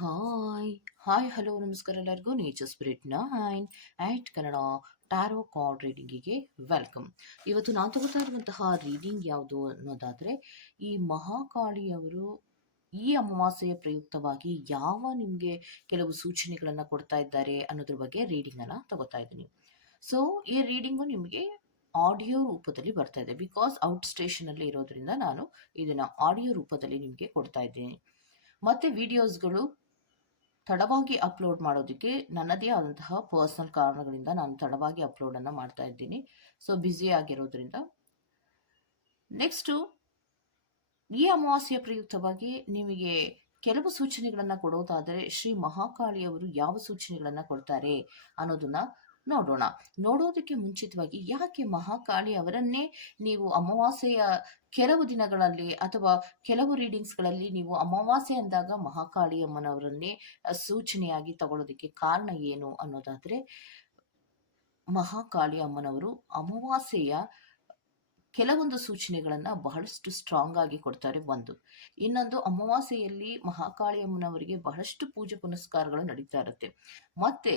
Hi hi hello ನಮಸ್ಕಾರ ಎಲ್ಲರಿಗೂ. Nature spirit nine at Kannada tarot card ರೀಡಿಂಗಿಗೆ welcome ಇವತ್ತು ನಾನು ತಗೋತಾ ಇರುವಂತಹ ರೀಡಿಂಗ್ ಯಾವುದು ಅನ್ನೋದಾದರೆ, ಈ ಮಹಾಕಾಳಿಯವರು ಈ ಅಮಾವಾಸ್ಯೆಯ ಪ್ರಯುಕ್ತವಾಗಿ ಯಾವ ನಿಮಗೆ ಕೆಲವು ಸೂಚನೆಗಳನ್ನು ಕೊಡ್ತಾ ಇದ್ದಾರೆ ಅನ್ನೋದ್ರ ಬಗ್ಗೆ ರೀಡಿಂಗನ್ನು ತಗೋತಾ ಇದ್ದೀನಿ. ಸೊ ಈ ರೀಡಿಂಗು ನಿಮಗೆ ಆಡಿಯೋ ರೂಪದಲ್ಲಿ ಬರ್ತಾ ಇದೆ. ಬಿಕಾಸ್ ಔಟ್ ಸ್ಟೇಷನಲ್ಲಿ ಇರೋದ್ರಿಂದ ನಾನು ಇದನ್ನು ಆಡಿಯೋ ರೂಪದಲ್ಲಿ ನಿಮಗೆ ಕೊಡ್ತಾ ಇದ್ದೀನಿ. ಮತ್ತು ವಿಡಿಯೋಸ್ಗಳು ತಡವಾಗಿ ಅಪ್ಲೋಡ್ ಮಾಡೋದಕ್ಕೆ ನನ್ನದೇ ಆದಂತಹ ಪರ್ಸನಲ್ ಕಾರಣಗಳಿಂದ ನಾನು ತಡವಾಗಿ ಅಪ್ಲೋಡನ್ನು ಮಾಡ್ತಾ ಇದ್ದೀನಿ. ಸೊ, ಬ್ಯುಸಿ ಆಗಿರೋದ್ರಿಂದ. ನೆಕ್ಸ್ಟು, ಈ ಅಮಾವಾಸ್ಯ ಪ್ರಯುಕ್ತವಾಗಿ ನಿಮಗೆ ಕೆಲವು ಸೂಚನೆಗಳನ್ನು ಕೊಡೋದಾದರೆ ಶ್ರೀ ಮಹಾಕಾಳಿಯವರು ಯಾವ ಸೂಚನೆಗಳನ್ನು ಕೊಡ್ತಾರೆ ಅನ್ನೋದನ್ನ ನೋಡೋಣ. ನೋಡೋದಕ್ಕೆ ಮುಂಚಿತವಾಗಿ ಯಾಕೆ ಮಹಾಕಾಳಿ ಅವರನ್ನೇ ನೀವು ಅಮಾವಾಸ್ಯೆಯ ಕೆಲವು ದಿನಗಳಲ್ಲಿ ಅಥವಾ ಕೆಲವು ರೀಡಿಂಗ್ಸ್ಗಳಲ್ಲಿ ನೀವು ಅಮಾವಾಸ್ಯೆ ಅಂದಾಗ ಮಹಾಕಾಳಿ ಅಮ್ಮನವರನ್ನೇ ಸೂಚನೆಯಾಗಿ ತಗೊಳ್ಳೋದಕ್ಕೆ ಕಾರಣ ಏನು ಅನ್ನೋದಾದರೆ, ಮಹಾಕಾಳಿ ಅಮ್ಮನವರು ಅಮಾವಾಸ್ಯೆಯ ಕೆಲವೊಂದು ಸೂಚನೆಗಳನ್ನು ಬಹಳಷ್ಟು ಸ್ಟ್ರಾಂಗ್ ಆಗಿ ಕೊಡ್ತಾರೆ ಒಂದು. ಇನ್ನೊಂದು ಅಮಾವಾಸ್ಯೆಯಲ್ಲಿ ಮಹಾಕಾಳಿ ಅಮ್ಮನವರಿಗೆ ಬಹಳಷ್ಟು ಪೂಜೆ ಪುನಸ್ಕಾರಗಳು ನಡೀತಾ ಇರುತ್ತೆ. ಮತ್ತೆ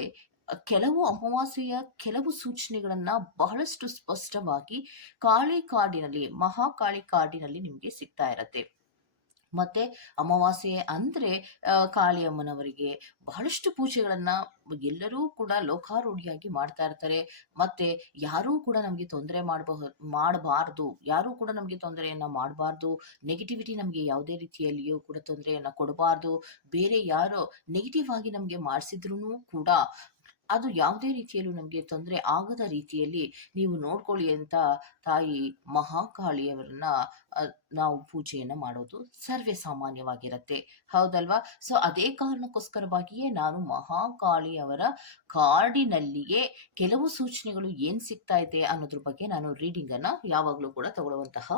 ಕೆಲವು ಅಮಾವಾಸ್ಯೆಯ ಕೆಲವು ಸೂಚನೆಗಳನ್ನ ಬಹಳಷ್ಟು ಸ್ಪಷ್ಟವಾಗಿ ಕಾಳಿ ಕಾಡಿನಲ್ಲಿ ಮಹಾಕಾಳಿ ಕಾಡಿನಲ್ಲಿ ನಿಮಗೆ ಸಿಗ್ತಾ ಇರತ್ತೆ. ಮತ್ತೆ ಅಮಾವಾಸ್ಯೆ ಅಂದ್ರೆ ಆ, ಕಾಳಿ ಅಮ್ಮನವರಿಗೆ ಬಹಳಷ್ಟು ಪೂಜೆಗಳನ್ನ ಎಲ್ಲರೂ ಕೂಡ ಲೋಕಾರೂಢಿಯಾಗಿ ಮಾಡ್ತಾ ಇರ್ತಾರೆ. ಮತ್ತೆ ಯಾರೂ ಕೂಡ ನಮಗೆ ತೊಂದರೆ ಮಾಡಬಹ ಮಾಡಬಾರ್ದು ಯಾರೂ ಕೂಡ ನಮಗೆ ತೊಂದರೆಯನ್ನ ಮಾಡಬಾರ್ದು ನೆಗೆಟಿವಿಟಿ ನಮಗೆ ಯಾವುದೇ ರೀತಿಯಲ್ಲಿಯೂ ಕೂಡ ತೊಂದರೆಯನ್ನ ಕೊಡಬಾರ್ದು ಬೇರೆ ಯಾರೋ ನೆಗೆಟಿವ್ ಆಗಿ ನಮಗೆ ಮಾಡಿಸಿದ್ರು ಕೂಡ ಅದು ಯಾವುದೇ ರೀತಿಯಲ್ಲೂ ನಮಗೆ ತೊಂದರೆ ಆಗದ ರೀತಿಯಲ್ಲಿ ನೀವು ನೋಡ್ಕೊಳ್ಳಿ ಅಂತ ತಾಯಿ ಮಹಾಕಾಳಿಯವರನ್ನ ನಾವು ಪೂಜೆಯನ್ನು ಮಾಡೋದು ಸರ್ವೇ ಸಾಮಾನ್ಯವಾಗಿರುತ್ತೆ. ಹೌದಲ್ವಾ? ಸೊ ಅದೇ ಕಾರಣಕ್ಕೋಸ್ಕರವಾಗಿಯೇ ನಾನು ಮಹಾಕಾಳಿಯವರ ಕಾರ್ಡಿನಲ್ಲಿಯೇ ಕೆಲವು ಸೂಚನೆಗಳು ಏನು ಸಿಗ್ತಾ ಇದೆ ಅನ್ನೋದ್ರ ಬಗ್ಗೆ ನಾನು ರೀಡಿಂಗನ್ನು ಯಾವಾಗಲೂ ಕೂಡ ತಗೊಳ್ಳುವಂತಹ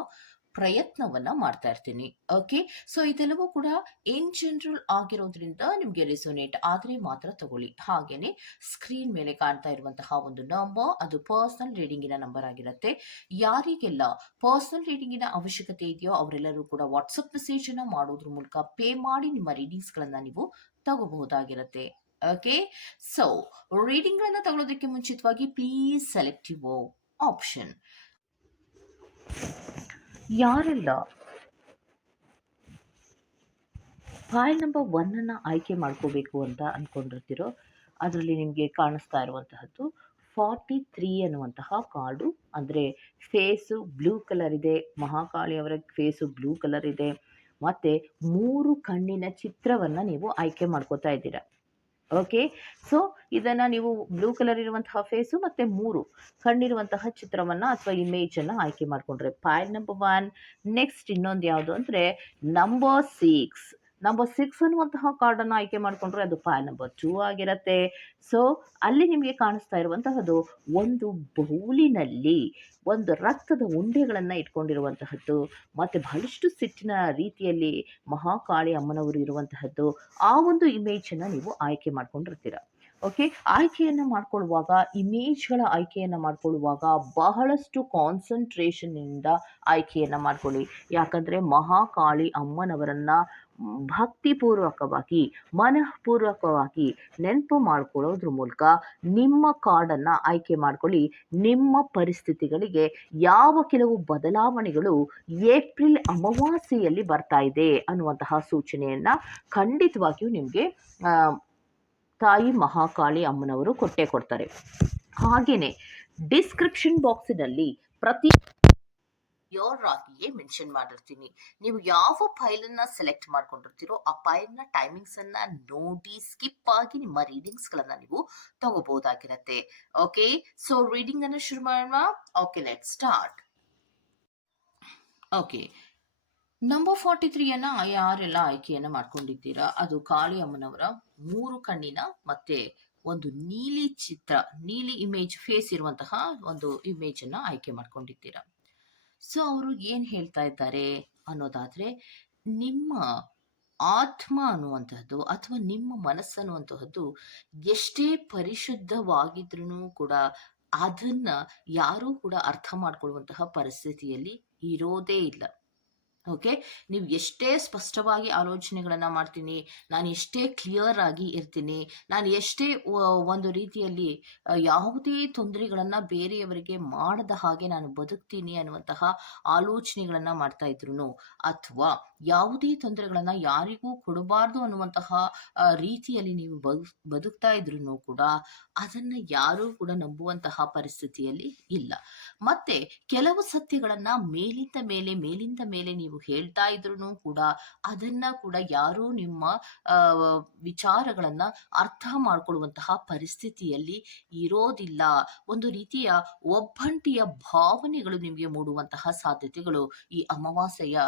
ಪ್ರಯತ್ನವನ್ನ ಮಾಡ್ತಾ ಇರ್ತೀನಿ. ಓಕೆ ಸೊ ಇದೆಲ್ಲವೂ ಕೂಡ ಇನ್ ಜನರಲ್ ಆಗಿರೋದ್ರಿಂದ ನಿಮಗೆ ರೆಸೋನೇಟ್ ಆದರೆ ಮಾತ್ರ ತಗೊಳ್ಳಿ. ಹಾಗೇನೆ ಸ್ಕ್ರೀನ್ ಮೇಲೆ ಕಾಣ್ತಾ ಇರುವಂತಹ ಒಂದು ನಂಬರ್ ಅದು ಪರ್ಸನಲ್ ರೀಡಿಂಗಿನ ನಂಬರ್ ಆಗಿರುತ್ತೆ. ಯಾರಿಗೆಲ್ಲ ಪರ್ಸನಲ್ ರೀಡಿಂಗಿನ ಅವಶ್ಯಕತೆ ಇದೆಯೋ ಅವರೆಲ್ಲರೂ ಕೂಡ ವಾಟ್ಸಪ್ ಮೆಸೇಜ್ ಅನ್ನ ಮಾಡೋದ್ರ ಮೂಲಕ ಪೇ ಮಾಡಿ ನಿಮ್ಮ ರೀಡಿಂಗ್ಸ್ ಗಳನ್ನ ನೀವು ತಗೋಬಹುದಾಗಿರುತ್ತೆ. ಓಕೆ ಸೊ ರೀಡಿಂಗ್ ಗಳನ್ನ ತಗೊಳ್ಳೋದಕ್ಕೆ ಮುಂಚಿತವಾಗಿ ಪ್ಲೀಸ್ ಸೆಲೆಕ್ಟ್ ಯುವರ್ ಆಪ್ಷನ್ ಯಾರೆಲ್ಲ? ಫೈಲ್ ನಂಬರ್ ಒನ್ನನ್ನು ಆಯ್ಕೆ ಮಾಡ್ಕೋಬೇಕು ಅಂತ ಅನ್ಕೊಂಡಿರ್ತೀರೋ, ಅದರಲ್ಲಿ ನಿಮಗೆ ಕಾಣಿಸ್ತಾ ಇರುವಂತಹದ್ದು ಫಾರ್ಟಿ ತ್ರೀ ಅನ್ನುವಂತಹ ಕಾರ್ಡು ಅಂದರೆ ಫೇಸು ಬ್ಲೂ ಕಲರ್ ಇದೆ, ಮಹಾಕಾಳಿ ಅವರ ಫೇಸು ಬ್ಲೂ ಕಲರ್ ಇದೆ, ಮತ್ತು ಮೂರು ಕಣ್ಣಿನ ಚಿತ್ರವನ್ನು ನೀವು ಆಯ್ಕೆ ಮಾಡ್ಕೋತಾ ಇದ್ದೀರಾ. ಓಕೆ ಸೊ ಇದನ್ನು ನೀವು ಬ್ಲೂ ಕಲರ್ ಇರುವಂತಹ ಫೇಸು ಮತ್ತು ಮೂರು ಕಣ್ಣಿರುವಂತಹ ಚಿತ್ರವನ್ನು ಅಥವಾ ಇಮೇಜನ್ನು ಆಯ್ಕೆ ಮಾಡಿಕೊಂಡ್ರೆ. ಪಾಯಿಂಟ್ ನಂಬರ್ ಒನ್ ನೆಕ್ಸ್ಟ್ ಇನ್ನೊಂದು ಯಾವುದು ಅಂದರೆ ನಂಬರ್ ಸಿಕ್ಸ್ ನಂಬರ್ ಸಿಕ್ಸ್ ಅನ್ನುವಂತಹ ಕಾರ್ಡನ್ನು ಆಯ್ಕೆ ಮಾಡಿಕೊಂಡ್ರೆ ಅದು ಫೈಲ್ ನಂಬರ್ ಟೂ ಆಗಿರುತ್ತೆ. ಸೊ ಅಲ್ಲಿ ನಿಮಗೆ ಕಾಣಿಸ್ತಾ ಇರುವಂತಹದ್ದು ಒಂದು ಬೌಲಿನಲ್ಲಿ ಒಂದು ರಕ್ತದ ಉಂಡೆಗಳನ್ನು ಇಟ್ಕೊಂಡಿರುವಂತಹದ್ದು, ಮತ್ತು ಬಹಳಷ್ಟು ಸಿಟ್ಟಿನ ರೀತಿಯಲ್ಲಿ ಮಹಾಕಾಳಿ ಅಮ್ಮನವರು ಇರುವಂತಹದ್ದು, ಆ ಒಂದು ಇಮೇಜನ್ನು ನೀವು ಆಯ್ಕೆ ಮಾಡ್ಕೊಂಡಿರ್ತೀರ. ಓಕೆ ಆಯ್ಕೆಯನ್ನು ಮಾಡ್ಕೊಳ್ಳುವಾಗ ಇಮೇಜ್ಗಳ ಆಯ್ಕೆಯನ್ನು ಮಾಡ್ಕೊಳ್ಳುವಾಗ ಬಹಳಷ್ಟು ಕಾನ್ಸಂಟ್ರೇಷನ್ನಿಂದ ಆಯ್ಕೆಯನ್ನು ಮಾಡ್ಕೊಳ್ಳಿ. ಯಾಕಂದರೆ ಮಹಾಕಾಳಿ ಅಮ್ಮನವರನ್ನು ಭಕ್ತಿಪೂರ್ವಕವಾಗಿ, ಮನಃಪೂರ್ವಕವಾಗಿ ನೆನಪು ಮಾಡ್ಕೊಳ್ಳೋದ್ರ ಮೂಲಕ ನಿಮ್ಮ ಕಾರ್ಡನ್ನು ಆಯ್ಕೆ ಮಾಡ್ಕೊಳ್ಳಿ. ನಿಮ್ಮ ಪರಿಸ್ಥಿತಿಗಳಿಗೆ ಯಾವ ಕೆಲವು ಬದಲಾವಣೆಗಳು ಏಪ್ರಿಲ್ ಅಮಾವಾಸ್ಯೆಯಲ್ಲಿ ಬರ್ತಾ ಇದೆ ಅನ್ನುವಂತಹ ಸೂಚನೆಯನ್ನು ಖಂಡಿತವಾಗಿಯೂ ನಿಮಗೆ ತಾಯಿ ಮಹಾಕಾಳಿ ಅಮ್ಮನವರು ಕೊಟ್ಟೇ ಕೊಡ್ತಾರೆ. ಹಾಗೆಯೇ ಡಿಸ್ಕ್ರಿಪ್ಷನ್ ಬಾಕ್ಸಿನಲ್ಲಿ ಪ್ರತಿ ಯೋರ್ ಆಗಿಯೇ ಮೆನ್ಷನ್ ಮಾಡಿರ್ತೀನಿ. ನೀವು ಯಾವ ಫೈಲ್ ಅನ್ನ ಸೆಲೆಕ್ಟ್ ಮಾಡ್ಕೊಂಡಿರ್ತೀರೋ ಆ ಫೈಲ್ನ ಟೈಮಿಂಗ್ಸ್ ಅನ್ನ ನೋಡಿ ಸ್ಕಿಪ್ ಆಗಿ ನಿಮ್ಮ ರೀಡಿಂಗ್ಸ್ ಗಳನ್ನ ನೀವು ತಗೋಬಹುದಾಗಿರತ್ತೆ ಓಕೆ ಸೊ ರೀಡಿಂಗ್ ಅನ್ನು ಶುರು ಮಾಡೋಣ. Okay let start okay number forty ತ್ರೀಯನ್ನ ಯಾರೆಲ್ಲ ಆಯ್ಕೆಯನ್ನ ಮಾಡ್ಕೊಂಡಿದ್ದೀರಾ? ಅದು ಕಾಳಿ ಅಮ್ಮನವರ ಮೂರು ಕಣ್ಣಿನ ಮತ್ತೆ ಒಂದು ನೀಲಿ ಚಿತ್ರ, ನೀಲಿ ಇಮೇಜ್ ಫೇಸ್ ಇರುವಂತಹ ಒಂದು ಇಮೇಜ್ ಅನ್ನ ಆಯ್ಕೆ ಮಾಡ್ಕೊಂಡಿದ್ದೀರಾ? ಸೊ, ಅವರು ಏನು ಹೇಳ್ತಾ ಇದ್ದಾರೆ ಅನ್ನೋದಾದ್ರೆ, ನಿಮ್ಮ ಆತ್ಮ ಅನ್ನುವಂತಹದ್ದು ಅಥವಾ ನಿಮ್ಮ ಮನಸ್ಸು ಅನ್ನುವಂತಹದ್ದು ಎಷ್ಟೇ ಪರಿಶುದ್ಧವಾಗಿದ್ರೂ ಕೂಡ ಅದನ್ನ ಯಾರೂ ಕೂಡ ಅರ್ಥ ಮಾಡ್ಕೊಳ್ಳುವಂತಹ ಪರಿಸ್ಥಿತಿಯಲ್ಲಿ ಇರೋದೇ ಇಲ್ಲ. ಓಕೆ ನೀವು ಎಷ್ಟೇ ಸ್ಪಷ್ಟವಾಗಿ ಆಲೋಚನೆಗಳನ್ನು ಮಾಡ್ತೀನಿ, ನಾನು ಎಷ್ಟೇ ಕ್ಲಿಯರ್ ಆಗಿ ಇರ್ತೀನಿ, ನಾನು ಎಷ್ಟೇ ಒಂದು ರೀತಿಯಲ್ಲಿ ಯಾವುದೇ ತೊಂದರೆಗಳನ್ನು ಬೇರೆಯವರಿಗೆ ಮಾಡದ ಹಾಗೆ ನಾನು ಬದುಕ್ತೀನಿ ಅನ್ನುವಂತಹ ಆಲೋಚನೆಗಳನ್ನು ಮಾಡ್ತಾ ಇದ್ರು ಅಥವಾ ಯಾವುದೇ ತೊಂದರೆಗಳನ್ನು ಯಾರಿಗೂ ಕೊಡಬಾರ್ದು ಅನ್ನುವಂತಹ ರೀತಿಯಲ್ಲಿ ನೀವು ಬದು, ಬದುಕ್ತಾ ಇದ್ರು ಕೂಡ ಅದನ್ನ ಯಾರೂ ಕೂಡ ನಂಬುವಂತಹ ಪರಿಸ್ಥಿತಿಯಲ್ಲಿ ಇಲ್ಲ. ಮತ್ತೆ ಕೆಲವು ಸತ್ಯಗಳನ್ನ ಮೇಲಿಂದ ಮೇಲೆ ಮೇಲಿಂದ ಮೇಲೆ ನೀವು ಹೇಳ್ತಾ ಇದ್ರು ಕೂಡ ಅದನ್ನ ಕೂಡ ಯಾರೂ ನಿಮ್ಮ ವಿಚಾರಗಳನ್ನ ಅರ್ಥ ಮಾಡ್ಕೊಳ್ಳುವಂತಹ ಪರಿಸ್ಥಿತಿಯಲ್ಲಿ ಇರೋದಿಲ್ಲ. ಒಂದು ರೀತಿಯ ಒಬ್ಬಂಟಿಯ ಭಾವನೆಗಳು ನಿಮಗೆ ಮೂಡುವಂತಹ ಸಾಧ್ಯತೆಗಳು ಈ ಅಮಾವಾಸ್ಯೆಯ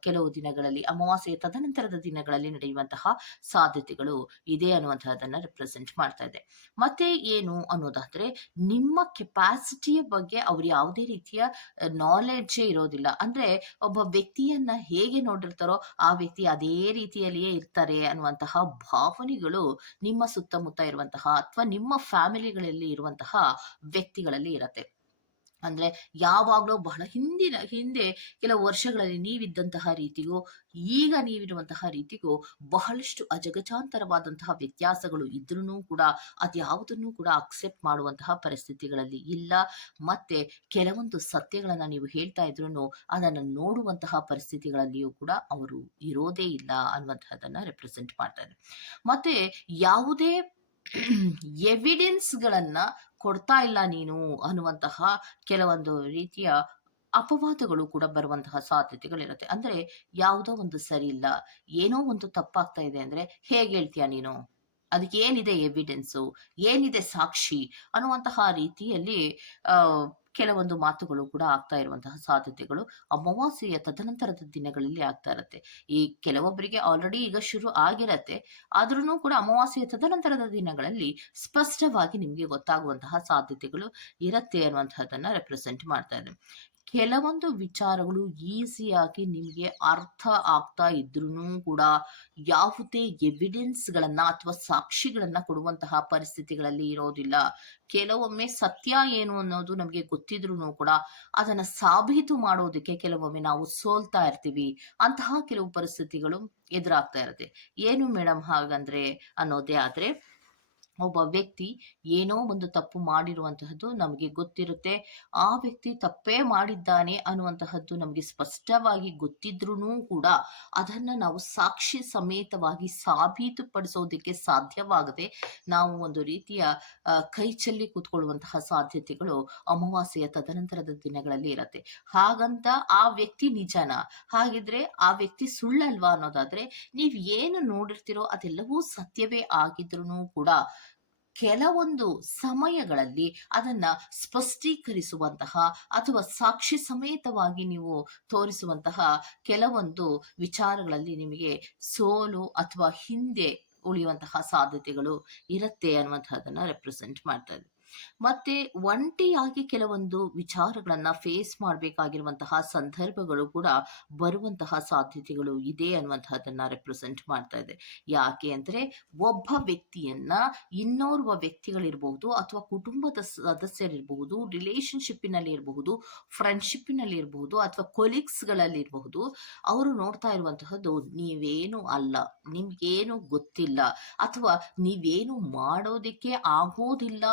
ಕೆಲವು ದಿನಗಳಲ್ಲಿ, ಅಮಾವಾಸ್ಯೆಯ ತದನಂತರದ ದಿನಗಳಲ್ಲಿ ನಡೆಯುವಂತಹ ಸಾಧ್ಯತೆಗಳು ಇದೆ ಅನ್ನುವಂತಹದನ್ನ ರೆಪ್ರೆಸೆಂಟ್ ಮಾಡ್ತಾ ಇದೆ. ಮತ್ತೆ ಏನು ಅನ್ನೋದಾದ್ರೆ, ನಿಮ್ಮ ಕೆಪಾಸಿಟಿಯ ಬಗ್ಗೆ ಅವ್ರು ಯಾವುದೇ ರೀತಿಯ ನಾಲೆಡ್ಜೇ ಇರೋದಿಲ್ಲ. ಅಂದ್ರೆ ಒಬ್ಬ ವ್ಯಕ್ತಿಯನ್ನ ಹೇಗೆ ನೋಡಿರ್ತಾರೋ, ಆ ವ್ಯಕ್ತಿ ಅದೇ ರೀತಿಯಲ್ಲಿಯೇ ಇರ್ತಾರೆ ಅನ್ನುವಂತಹ ಭಾವನೆಗಳು ನಿಮ್ಮ ಸುತ್ತಮುತ್ತ ಇರುವಂತಹ ಅಥವಾ ನಿಮ್ಮ ಫ್ಯಾಮಿಲಿಗಳಲ್ಲಿ ಇರುವಂತಹ ವ್ಯಕ್ತಿಗಳಲ್ಲಿ ಇರತ್ತೆ. ಅಂದ್ರೆ ಯಾವಾಗಲೂ ಬಹಳ ಹಿಂದಿನ, ಹಿಂದೆ ಕೆಲವು ವರ್ಷಗಳಲ್ಲಿ ನೀವಿದ್ದಂತಹ ರೀತಿಗೂ, ಈಗ ನೀವಿರುವಂತಹ ರೀತಿಗೂ ಬಹಳಷ್ಟು ಅಜಗಜಾಂತರವಾದಂತಹ ವ್ಯತ್ಯಾಸಗಳು ಇದ್ರೂ ಕೂಡ ಅದ್ಯಾವುದನ್ನು ಕೂಡ ಅಕ್ಸೆಪ್ಟ್ ಮಾಡುವಂತಹ ಪರಿಸ್ಥಿತಿಗಳಲ್ಲಿ ಇಲ್ಲ. ಮತ್ತೆ ಕೆಲವೊಂದು ಸತ್ಯಗಳನ್ನ ನೀವು ಹೇಳ್ತಾ ಇದ್ರು ಅದನ್ನು ನೋಡುವಂತಹ ಪರಿಸ್ಥಿತಿಗಳಲ್ಲಿಯೂ ಕೂಡ ಅವರು ಇರೋದೇ ಇಲ್ಲ ಅನ್ನುವಂತಹದನ್ನ ರೆಪ್ರೆಸೆಂಟ್ ಮಾಡ್ತಾರೆ ಮತ್ತೆ ಯಾವುದೇ ಎವಿಡೆನ್ಸ್ಗಳನ್ನ ಕೊಡ್ತಾ ಇಲ್ಲ ನೀನು ಅನ್ನುವಂತಹ ಕೆಲವೊಂದು ರೀತಿಯ ಅಪವಾದಗಳು ಕೂಡ ಬರುವಂತಹ ಸಾಧ್ಯತೆಗಳಿರುತ್ತೆ. ಅಂದ್ರೆ ಯಾವುದೋ ಒಂದು ಸರಿ ಇಲ್ಲ. ಏನೋ ಒಂದು ತಪ್ಪಾಗ್ತಾ ಇದೆ ಅಂದ್ರೆ ಹೇಗೆ ಹೇಳ್ತೀಯ ನೀನು? ಅದಕ್ಕೆ ಏನಿದೆ ಎವಿಡೆನ್ಸು ಏನಿದೆ ಸಾಕ್ಷಿ? ಅನ್ನುವಂತಹ ರೀತಿಯಲ್ಲಿ ಕೆಲವೊಂದು ಮಾತುಗಳು ಕೂಡ ಆಗ್ತಾ ಇರುವಂತಹ ಸಾಧ್ಯತೆಗಳು ಅಮಾವಾಸ್ಯೆಯ ತದನಂತರದ ದಿನಗಳಲ್ಲಿ ಆಗ್ತಾ ಇರುತ್ತೆ. ಈ ಕೆಲವೊಬ್ಬರಿಗೆ ಆಲ್ರೆಡಿ ಈಗ ಶುರು ಆಗಿರತ್ತೆ. ಆದ್ರೂ ಕೂಡ ಅಮಾವಾಸ್ಯೆಯ ತದನಂತರದ ದಿನಗಳಲ್ಲಿ ಸ್ಪಷ್ಟವಾಗಿ ನಿಮಗೆ ಗೊತ್ತಾಗುವಂತಹ ಸಾಧ್ಯತೆಗಳು ಇರತ್ತೆ ಅನ್ನುವಂತಹದನ್ನ ರೆಪ್ರೆಸೆಂಟ್ ಮಾಡ್ತಾ ಇದೆ ಕೆಲವೊಂದು ವಿಚಾರಗಳು ಈಸಿಯಾಗಿ ನಿಮಗೆ ಅರ್ಥ ಆಗ್ತಾ ಇದ್ರೂ ಕೂಡ ಯಾವುದೇ ಎವಿಡೆನ್ಸ್ಗಳನ್ನ ಅಥವಾ ಸಾಕ್ಷಿಗಳನ್ನ ಕೊಡುವಂತಹ ಪರಿಸ್ಥಿತಿಗಳಲ್ಲಿ ಇರೋದಿಲ್ಲ. ಕೆಲವೊಮ್ಮೆ ಸತ್ಯ ಏನು ಅನ್ನೋದು ನಮಗೆ ಗೊತ್ತಿದ್ರು ಕೂಡ ಅದನ್ನ ಸಾಬೀತು ಮಾಡೋದಕ್ಕೆ ಕೆಲವೊಮ್ಮೆ ನಾವು ಸೋಲ್ತಾ ಇರ್ತೀವಿ. ಅಂತಹ ಕೆಲವು ಪರಿಸ್ಥಿತಿಗಳು ಎದುರಾಗ್ತಾ ಇರುತ್ತೆ. ಏನು ಮೇಡಮ್ ಹಾಗಂದ್ರೆ ಅನ್ನೋದೇ ಆದ್ರೆ ಒಬ್ಬ ವ್ಯಕ್ತಿ ಏನೋ ಒಂದು ತಪ್ಪು ಮಾಡಿರುವಂತಹದ್ದು ನಮಗೆ ಗೊತ್ತಿರುತ್ತೆ. ಆ ವ್ಯಕ್ತಿ ತಪ್ಪೇ ಮಾಡಿದ್ದಾನೆ ಅನ್ನುವಂತಹದ್ದು ನಮಗೆ ಸ್ಪಷ್ಟವಾಗಿ ಗೊತ್ತಿದ್ರೂ ಕೂಡ ಅದನ್ನ ನಾವು ಸಾಕ್ಷಿ ಸಮೇತವಾಗಿ ಸಾಬೀತುಪಡಿಸೋದಕ್ಕೆ ಸಾಧ್ಯವಾಗದೆ ನಾವು ಒಂದು ರೀತಿಯ ಕೈಚಲ್ಲಿ ಕೂತ್ಕೊಳ್ಳುವಂತಹ ಸಾಧ್ಯತೆಗಳು ಅಮಾವಾಸ್ಯೆಯ ತದನಂತರದ ದಿನಗಳಲ್ಲಿ ಇರತ್ತೆ. ಹಾಗಂತ ಆ ವ್ಯಕ್ತಿ ನಿಜನ? ಹಾಗಿದ್ರೆ ಆ ವ್ಯಕ್ತಿ ಸುಳ್ಳಲ್ವಾ ಅನ್ನೋದಾದ್ರೆ, ನೀವ್ ಏನು ನೋಡಿರ್ತೀರೋ ಅದೆಲ್ಲವೂ ಸತ್ಯವೇ ಆಗಿದ್ರು ಕೂಡ ಕೆಲವೊಂದು ಸಮಯಗಳಲ್ಲಿ ಅದನ್ನ ಸ್ಪಷ್ಟೀಕರಿಸುವಂತಹ ಅಥವಾ ಸಾಕ್ಷಿ ಸಮೇತವಾಗಿ ನೀವು ತೋರಿಸುವಂತಹ ಕೆಲವೊಂದು ವಿಚಾರಗಳಲ್ಲಿ ನಿಮಗೆ ಸೋಲು ಅಥವಾ ಹಿಂದೆ ಉಳಿಯುವಂತಹ ಸಾಧ್ಯತೆಗಳು ಇರುತ್ತೆ ಅನ್ನುವಂತಹದನ್ನ ರೆಪ್ರೆಸೆಂಟ್ ಮಾಡ್ತದೆ ಮತ್ತೆ ಒಂಟಿಯಾಗಿ ಕೆಲವೊಂದು ವಿಚಾರಗಳನ್ನ ಫೇಸ್ ಮಾಡಬೇಕಾಗಿರುವಂತಹ ಸಂದರ್ಭಗಳು ಕೂಡ ಬರುವಂತಹ ಸಾಧ್ಯತೆಗಳು ಇದೆ ಅನ್ನುವಂತಹದನ್ನ ರೆಪ್ರೆಸೆಂಟ್ ಮಾಡ್ತಾ ಇದೆ. ಯಾಕೆ ಅಂದ್ರೆ ಒಬ್ಬ ವ್ಯಕ್ತಿಯನ್ನ ಇನ್ನೋರ್ವ ವ್ಯಕ್ತಿಗಳಿರಬಹುದು ಅಥವಾ ಕುಟುಂಬದ ಸದಸ್ಯರಿರಬಹುದು ರಿಲೇಷನ್ಶಿಪ್ಪಿನಲ್ಲಿ ಇರಬಹುದು ಫ್ರೆಂಡ್ಶಿಪ್ಪಿನಲ್ಲಿ ಇರಬಹುದು ಅಥವಾ ಕೊಲೀಗ್ಸ್ಗಳಲ್ಲಿ ಇರಬಹುದು, ಅವರು ನೋಡ್ತಾ ಇರುವಂತಹದ್ದು ನೀವೇನು ಅಲ್ಲ, ನಿಮ್ಗೇನು ಗೊತ್ತಿಲ್ಲ ಅಥವಾ ನೀವೇನು ಮಾಡೋದಿಕ್ಕೆ ಆಗೋದಿಲ್ಲ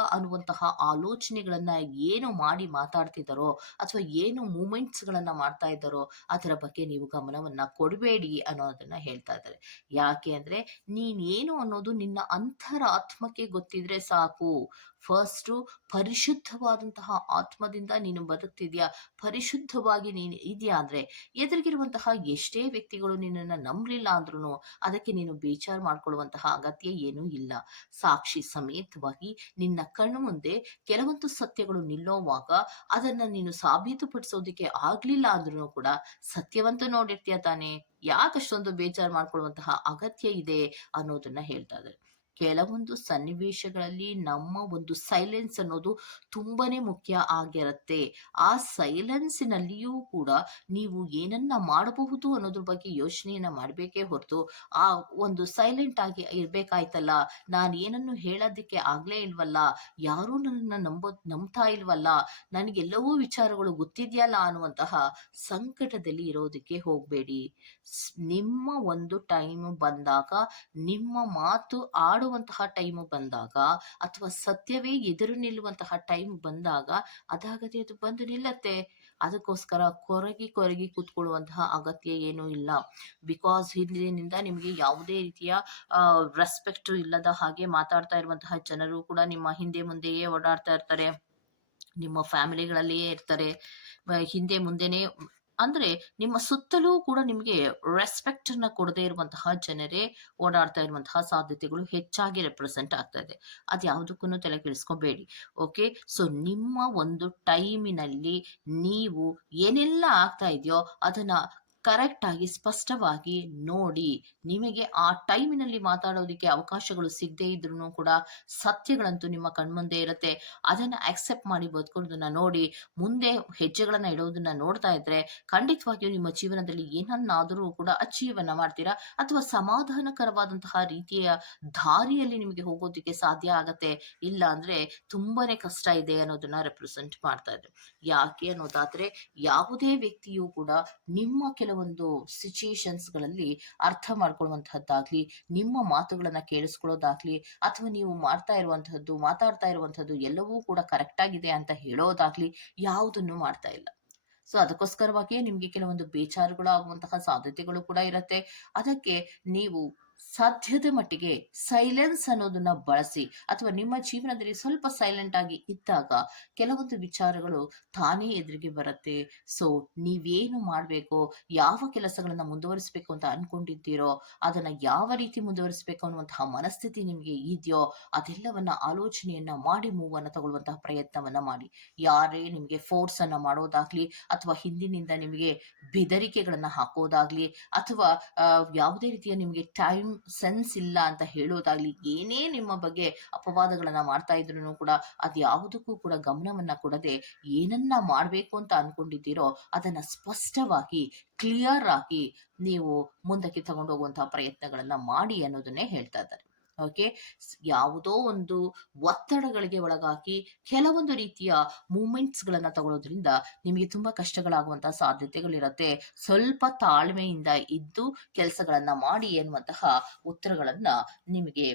ಅನ್ನುವಂತಹ ಆಲೋಚನೆಗಳನ್ನ ಏನು ಮಾಡಿ ಮಾತಾಡ್ತಿದ್ದಾರೋ ಅಥವಾ ಏನು ಮೂಮೆಂಟ್ಸ್ ಗಳನ್ನ ಮಾಡ್ತಾ ಇದ್ದಾರೋ ಅದರ ಬಗ್ಗೆ ನೀವು ಗಮನವನ್ನ ಕೊಡಬೇಡಿ ಅನ್ನೋದನ್ನ ಹೇಳ್ತಾ ಇದ್ದಾರೆ. ಯಾಕೆ ಅಂದ್ರೆ ನೀನೇನು ಅನ್ನೋದು ನಿನ್ನ ಅಂತರ ಆತ್ಮಕ್ಕೆ ಗೊತ್ತಿದ್ರೆ ಸಾಕು. ಫಸ್ಟು ಪರಿಶುದ್ಧವಾದಂತಹ ಆತ್ಮದಿಂದ ನೀನು ಬದುಕ್ತಿದ್ಯಾ? ಪರಿಶುದ್ಧವಾಗಿ ನೀನು ಇದೆಯಾ ಅಂದ್ರೆ ಎದುರಿಗಿರುವಂತಹ ಎಷ್ಟೇ ವ್ಯಕ್ತಿಗಳು ನಿನ್ನನ್ನು ನಂಬಲಿಲ್ಲ ಅಂದ್ರೂ ಅದಕ್ಕೆ ನೀನು ಬೇಜಾರು ಮಾಡ್ಕೊಳ್ಳುವಂತಹ ಅಗತ್ಯ ಏನೂ ಇಲ್ಲ. ಸಾಕ್ಷಿ ಸಮೇತವಾಗಿ ನಿನ್ನ ಕಣ್ಣು ಮುಂದೆ ಕೆಲವೊಂದು ಸತ್ಯಗಳು ನಿಲ್ಲೋವಾಗ ಅದನ್ನ ನೀನು ಸಾಬೀತುಪಡಿಸೋದಕ್ಕೆ ಆಗ್ಲಿಲ್ಲ ಅಂದ್ರೂ ಕೂಡ ಸತ್ಯವಂತೂ ನೋಡಿರ್ತೀಯ ತಾನೆ? ಯಾಕಷ್ಟೊಂದು ಬೇಜಾರು ಮಾಡ್ಕೊಳ್ಳುವಂತಹ ಅಗತ್ಯ ಇದೆ ಅನ್ನೋದನ್ನ ಹೇಳ್ತಾ ಇದ್ದಾರೆ. ಕೆಲವೊಂದು ಸನ್ನಿವೇಶಗಳಲ್ಲಿ ನಮ್ಮ ಒಂದು ಸೈಲೆನ್ಸ್ ಅನ್ನೋದು ತುಂಬಾನೇ ಮುಖ್ಯ ಆಗಿರುತ್ತೆ. ಆ ಸೈಲೆನ್ಸಿನಲ್ಲಿಯೂ ಕೂಡ ನೀವು ಏನನ್ನ ಮಾಡಬಹುದು ಅನ್ನೋದ್ರ ಬಗ್ಗೆ ಯೋಚನೆಯನ್ನ ಮಾಡಬೇಕೇ ಹೊರತು ಆ ಒಂದು ಸೈಲೆಂಟ್ ಆಗಿ ಇರ್ಬೇಕಾಯ್ತಲ್ಲ? ನಾನು ಏನನ್ನು ಹೇಳೋದಕ್ಕೆ ಆಗ್ಲೇ ಇಲ್ವಲ್ಲ? ಯಾರೂ ನನ್ನ ನಂಬ, ನಂಬ್ತಾ ಇಲ್ವಲ್ಲ? ನನಗೆಲ್ಲವೂ ವಿಚಾರಗಳು ಗೊತ್ತಿದೆಯಲ್ಲ ಅನ್ನುವಂತಹ ಸಂಕಟದಲ್ಲಿ ಇರೋದಕ್ಕೆ ಹೋಗಬೇಡಿ. ನಿಮ್ಮ ಒಂದು ಟೈಮ್ ಬಂದಾಗ ನಿಮ್ಮ ಮಾತು ಆಡುವಂತಹ ಟೈಮ್ ಬಂದಾಗ ಅಥವಾ ಸತ್ಯವೇ ಎದುರು ನಿಲ್ಲುವಂತಹ ಟೈಮ್ ಬಂದಾಗ ಅದಾಗದೆ ಅದು ಬಂದು ನಿಲ್ಲತ್ತೆ. ಅದಕ್ಕೋಸ್ಕರ ಕೊರಗಿ ಕೊರಗಿ ಕೂತ್ಕೊಳ್ಳುವಂತಹ ಅಗತ್ಯ ಏನೂ ಇಲ್ಲ. ಬಿಕಾಸ್ ಹಿಂದಿನಿಂದ ನಿಮಗೆ ಯಾವುದೇ ರೀತಿಯ ರೆಸ್ಪೆಕ್ಟ್ ಇಲ್ಲದ ಹಾಗೆ ಮಾತಾಡ್ತಾ ಇರುವಂತಹ ಜನರು ಕೂಡ ನಿಮ್ಮ ಹಿಂದೆ ಮುಂದೆಯೇ ಓಡಾಡ್ತಾ ಇರ್ತಾರೆ. ನಿಮ್ಮ ಫ್ಯಾಮಿಲಿಗಳಲ್ಲಿಯೇ ಇರ್ತಾರೆ. ಹಿಂದೆ ಮುಂದೆನೇ ಅಂದ್ರೆ ನಿಮ್ಮ ಸುತ್ತಲೂ ಕೂಡ ನಿಮಗೆ ರೆಸ್ಪೆಕ್ಟ್ನ ಕೊಡದೇ ಇರುವಂತಹ ಜನರೇ ಓಡಾಡ್ತಾ ಇರುವಂತಹ ಸಾಧ್ಯತೆಗಳು ಹೆಚ್ಚಾಗಿ ರೆಪ್ರೆಸೆಂಟ್ ಆಗ್ತಾ ಇದೆ. ಅದು ಯಾವುದಕ್ಕೂ ತಲೆ ಕೆಡಿಸ್ಕೋಬೇಡಿ ಓಕೆ ಸೊ ನಿಮ್ಮ ಒಂದು ಟೈಮಿನಲ್ಲಿ ನೀವು ಏನೆಲ್ಲ ಆಗ್ತಾ ಇದೆಯೋ ಅದನ್ನ ಕರೆಕ್ಟ್ ಆಗಿ ಸ್ಪಷ್ಟವಾಗಿ ನೋಡಿ. ನಿಮಗೆ ಆ ಟೈಮಿನಲ್ಲಿ ಮಾತಾಡೋದಕ್ಕೆ ಅವಕಾಶಗಳು ಸಿಗದೇ ಇದ್ರೂ ಕೂಡ ಸತ್ಯಗಳಂತೂ ನಿಮ್ಮ ಕಣ್ಮುಂದೆ ಇರುತ್ತೆ. ಅದನ್ನ ಅಕ್ಸೆಪ್ಟ್ ಮಾಡಿ ಬದುಕೋದನ್ನ ನೋಡಿ. ಮುಂದೆ ಹೆಜ್ಜೆಗಳನ್ನ ಇಡೋದನ್ನ ನೋಡ್ತಾ ಇದ್ರೆ ಖಂಡಿತವಾಗಿಯೂ ನಿಮ್ಮ ಜೀವನದಲ್ಲಿ ಏನನ್ನಾದರೂ ಕೂಡ ಅಚೀವನ್ನ ಮಾಡ್ತೀರಾ? ಅಥವಾ ಸಮಾಧಾನಕರವಾದಂತಹ ರೀತಿಯ ದಾರಿಯಲ್ಲಿ ನಿಮಗೆ ಹೋಗೋದಕ್ಕೆ ಸಾಧ್ಯ ಆಗತ್ತೆ? ಇಲ್ಲ ಅಂದ್ರೆ ತುಂಬಾನೇ ಕಷ್ಟ ಇದೆ ಅನ್ನೋದನ್ನ ರೆಪ್ರೆಸೆಂಟ್ ಮಾಡ್ತಾ ಇದೆ ಯಾಕೆ ಅನ್ನೋದಾದ್ರೆ ಯಾವುದೇ ವ್ಯಕ್ತಿಯೂ ಕೂಡ ನಿಮ್ಮ ಕೆಲವೊಂದು ಸಿಚುಯೇಷನ್ಸ್ಗಳಲ್ಲಿ ಅರ್ಥ ಮಾಡ್ಕೊಳ್ಳುವಂತಹದ್ದಾಗ್ಲಿ, ನಿಮ್ಮ ಮಾತುಗಳನ್ನ ಕೇಳಿಸ್ಕೊಳ್ಳೋದಾಗ್ಲಿ, ಅಥವಾ ನೀವು ಮಾಡ್ತಾ ಇರುವಂತಹದ್ದು, ಮಾತಾಡ್ತಾ ಇರುವಂತಹದ್ದು ಎಲ್ಲವೂ ಕೂಡ ಕರೆಕ್ಟ್ ಆಗಿದೆ ಅಂತ ಹೇಳೋದಾಗ್ಲಿ ಯಾವುದನ್ನು ಮಾಡ್ತಾ ಇಲ್ಲ. ಸೊ ಅದಕ್ಕೋಸ್ಕರವಾಗಿಯೇ ನಿಮ್ಗೆ ಕೆಲವೊಂದು ಬೇಜಾರುಗಳು ಆಗುವಂತಹ ಸಾಧ್ಯತೆಗಳು ಕೂಡ ಇರತ್ತೆ. ಅದಕ್ಕೆ ನೀವು ಸಾಧ್ಯದ ಮಟ್ಟಿಗೆ ಸೈಲೆನ್ಸ್ ಅನ್ನೋದನ್ನ ಬಳಸಿ ಅಥವಾ ನಿಮ್ಮ ಜೀವನದಲ್ಲಿ ಸ್ವಲ್ಪ ಸೈಲೆಂಟ್ ಆಗಿ ಇದ್ದಾಗ ಕೆಲವೊಂದು ವಿಚಾರಗಳು ತಾನೇ ಎದುರಿಗೆ ಬರುತ್ತೆ. ಸೊ ನೀವೇನು ಮಾಡಬೇಕು? ಯಾವ ಕೆಲಸಗಳನ್ನ ಮುಂದುವರಿಸಬೇಕು ಅಂತ ಅನ್ಕೊಂಡಿದ್ದೀರೋ, ಅದನ್ನ ಯಾವ ರೀತಿ ಮುಂದುವರಿಸಬೇಕು ಅನ್ನುವಂತಹ ಮನಸ್ಥಿತಿ ನಿಮಗೆ ಇದೆಯೋ, ಅದೆಲ್ಲವನ್ನ ಆಲೋಚನೆಯನ್ನ ಮಾಡಿ ಮೂವ್ ಅನ್ನ ತಗೊಳ್ಳುವಂತಹ ಪ್ರಯತ್ನವನ್ನ ಮಾಡಿ. ಯಾರೇ ನಿಮಗೆ ಫೋರ್ಸ್ ಅನ್ನ ಮಾಡೋದಾಗ್ಲಿ ಅಥವಾ ಹಿಂದಿನಿಂದ ನಿಮಗೆ ಬೆದರಿಕೆಗಳನ್ನ ಹಾಕೋದಾಗ್ಲಿ ಅಥವಾ ಯಾವುದೇ ರೀತಿಯ ನಿಮಗೆ ಟೈಮ್ ಸೆನ್ಸ್ ಇಲ್ಲ ಅಂತ ಹೇಳೋದಾಗ್ಲಿ ಏನೇ ನಿಮ್ಮ ಬಗ್ಗೆ ಅಪವಾದಗಳನ್ನ ಮಾಡ್ತಾ ಇದ್ರು ಕೂಡ ಅದ್ಯಾವುದಕ್ಕೂ ಕೂಡ ಗಮನವನ್ನ ಕೊಡದೆ ಏನನ್ನ ಮಾಡಬೇಕು ಅಂತ ಅನ್ಕೊಂಡಿದ್ದೀರೋ ಅದನ್ನ ಸ್ಪಷ್ಟವಾಗಿ ಕ್ಲಿಯರ್ ಆಗಿ ನೀವು ಮುಂದಕ್ಕೆ ತಗೊಂಡು ಹೋಗುವಂತಹ ಪ್ರಯತ್ನಗಳನ್ನ ಮಾಡಿ ಅನ್ನೋದನ್ನೇ ಹೇಳ್ತಾ ಇದ್ದಾರೆ. ಓಕೆ? ಯಾವುದೋ ಒಂದು ಒತ್ತಡಗಳಿಗೆ ಒಳಗಾಕಿ ಕೆಲವೊಂದು ರೀತಿಯ ಮೂಮೆಂಟ್ಸ್ ಗಳನ್ನ ತಗೊಳ್ಳೋದ್ರಿಂದ ನಿಮಗೆ ತುಂಬಾ ಕಷ್ಟಗಳಾಗುವಂತಹ ಸಾಧ್ಯತೆಗಳಿರತ್ತೆ. ಸ್ವಲ್ಪ ತಾಳ್ಮೆಯಿಂದ ಇದ್ದು ಕೆಲಸಗಳನ್ನ ಮಾಡಿ ಎನ್ನುವಂತಹ ಉತ್ತರಗಳನ್ನ ನಿಮಗೆ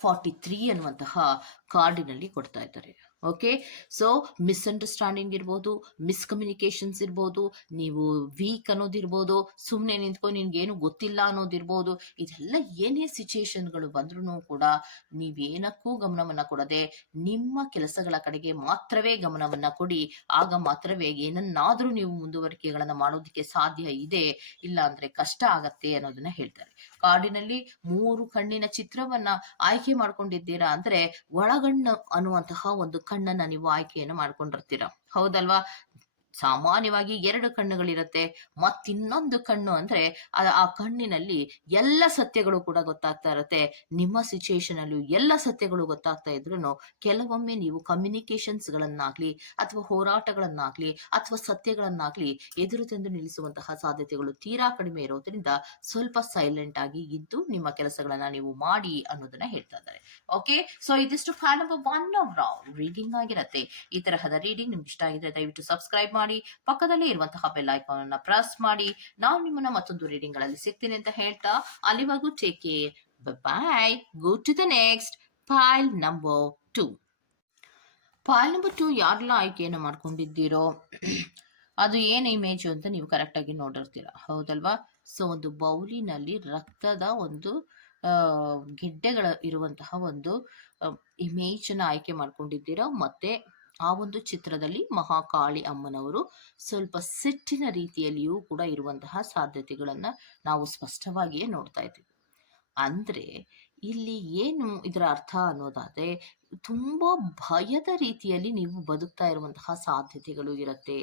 ಫಾರ್ಟಿ ತ್ರೀ ಅನ್ನುವಂತಹ ಕಾರ್ಡಿನಲ್ಲಿ ಕೊಡ್ತಾ ಇದ್ದಾರೆ. ಓಕೆ ಸೊ ಮಿಸ್ಅಂಡರ್ಸ್ಟ್ಯಾಂಡಿಂಗ್ ಇರ್ಬೋದು ಮಿಸ್ಕಮ್ಯುನಿಕೇಶನ್ಸ್ ಇರ್ಬೋದು, ನೀವು ವೀಕ್ ಅನ್ನೋದಿರ್ಬೋದು ಸುಮ್ಮನೆ ನಿಂತ್ಕೊಂಡು ನಿನ್ಗೇನು ಗೊತ್ತಿಲ್ಲ ಅನ್ನೋದಿರ್ಬೋದು ಇದೆಲ್ಲ ಏನೇ ಸಿಚುಯೇಷನ್ಗಳು ಬಂದ್ರೂ ಕೂಡ ನೀವೇನಕ್ಕೂ ಗಮನವನ್ನ ಕೊಡದೆ ನಿಮ್ಮ ಕೆಲಸಗಳ ಕಡೆಗೆ ಮಾತ್ರವೇ ಗಮನವನ್ನ ಕೊಡಿ, ಆಗ ಮಾತ್ರವೇ ಏನನ್ನಾದ್ರೂ ನೀವು ಮುಂದುವರಿಕೆಗಳನ್ನು ಮಾಡೋದಕ್ಕೆ ಸಾಧ್ಯ ಇದೆ, ಇಲ್ಲ ಅಂದ್ರೆ ಕಷ್ಟ ಆಗತ್ತೆ ಅನ್ನೋದನ್ನ ಹೇಳ್ತಾರೆ. ಕಾಡಿನಲ್ಲಿ ಮೂರು ಕಣ್ಣಿನ ಚಿತ್ರವನ್ನ ಆಯ್ಕೆ ಮಾಡ್ಕೊಂಡಿದ್ದೀರಾ ಅಂದ್ರೆ ಒಳಗಣ್ಣು ಅನ್ನುವಂತಹ ಒಂದು ಕಣ್ಣನ್ನ ನೀವು ಆಯ್ಕೆಯನ್ನು ಮಾಡ್ಕೊಂಡಿರ್ತೀರ. ಹೌದಲ್ವಾ? ಸಾಮಾನ್ಯವಾಗಿ ಎರಡು ಕಣ್ಣುಗಳಿರುತ್ತೆ, ಮತ್ತಿನ್ನೊಂದು ಕಣ್ಣು ಅಂದ್ರೆ ಆ- ಕಣ್ಣಿನಲ್ಲಿ ಎಲ್ಲ ಸತ್ಯಗಳು ಕೂಡ ಗೊತ್ತಾಗ್ತಾ ಇರುತ್ತೆ. ನಿಮ್ಮ ಸಿಚುಯೇಷನ್ ಅಲ್ಲಿ ಎಲ್ಲ ಸತ್ಯಗಳು ಗೊತ್ತಾಗ್ತಾ ಇದ್ರು ಕೆಲವೊಮ್ಮೆ ನೀವು ಕಮ್ಯುನಿಕೇಶನ್ಸ್ ಗಳನ್ನಾಗ್ಲಿ ಅಥವಾ ಹೋರಾಟಗಳನ್ನಾಗ್ಲಿ ಅಥವಾ ಸತ್ಯಗಳನ್ನಾಗ್ಲಿ ಎದುರು ತಂದು ನಿಲ್ಲಿಸುವಂತಹ ಸಾಧ್ಯತೆಗಳು ತೀರಾ ಕಡಿಮೆ ಇರೋದ್ರಿಂದ ಸ್ವಲ್ಪ ಸೈಲೆಂಟ್ ಆಗಿ ಇದ್ದು ನಿಮ್ಮ ಕೆಲಸಗಳನ್ನ ನೀವು ಮಾಡಿ ಅನ್ನೋದನ್ನ ಹೇಳ್ತಾ ಇದ್ದಾರೆ. ಓಕೆ ಸೊ ಇದಿಷ್ಟು ಫ್ಯಾನ್ ನಂಬರ್ ಒನ್ ರೀಡಿಂಗ್ ಆಗಿರುತ್ತೆ. ಈ ತರಹದ ರೀಡಿಂಗ್ ನಿಮ್ಗೆ ಇಷ್ಟ ಆಗಿದ್ರೆ ದಯವಿಟ್ಟು ಸಬ್ಸ್ಕ್ರೈಬ್ ಪಕ್ಕದಲ್ಲೇ ಇರುವಂತಹ ಬೆಲ್ ಐಕಾನ್ ಅನ್ನ ಪ್ರೆಸ್ ಮಾಡಿ ನಾವು ನಿಮ್ಮನ್ನ ಮತ್ತೊಂದು ರೀಡಿಂಗ್ಗಳಲ್ಲಿ ಸಿಗ್ತೀನಿ ಅಂತ ಹೇಳ್ತಾ, ಅಲ್ಲಿವರೆಗೂ take care bye go to the next pile number two pile number two ಯಾರೆಲ್ಲ ಆಯ್ಕೆಯನ್ನು ಮಾಡ್ಕೊಂಡಿದ್ದೀರೋ, ಅದು ಏನು ಇಮೇಜ್ ಅಂತ ನೀವು ಕರೆಕ್ಟಾಗಿ ನೋಡಿರ್ತೀರ. ಹೌದಲ್ವಾ? ಸೊ ಒಂದು ಬೌಲಿನಲ್ಲಿ ರಕ್ತದ ಒಂದು ಗೆಡ್ಡೆಗಳ ಇರುವಂತಹ ಒಂದು ಇಮೇಜ್ ಅನ್ನ ಆಯ್ಕೆ ಮಾಡ್ಕೊಂಡಿದ್ದೀರಾ, ಮತ್ತೆ ಆ ಒಂದು ಚಿತ್ರದಲ್ಲಿ ಮಹಾಕಾಳಿ ಅಮ್ಮನವರು ಸ್ವಲ್ಪ ಸಿಟ್ಟಿನ ರೀತಿಯಲ್ಲಿಯೂ ಕೂಡ ಇರುವಂತಹ ಸಾಧ್ಯತೆಗಳನ್ನ ನಾವು ಸ್ಪಷ್ಟವಾಗಿಯೇ ನೋಡ್ತಾ ಇದ್ದೀವಿ. ಅಂದ್ರೆ ಇಲ್ಲಿ ಏನು ಇದರ ಅರ್ಥ ಅನ್ನೋದಾದ್ರೆ ತುಂಬ ಭಯದ ರೀತಿಯಲ್ಲಿ ನೀವು ಬದುಕ್ತಾ ಇರುವಂತಹ ಸಾಧ್ಯತೆಗಳು ಇರುತ್ತೆ.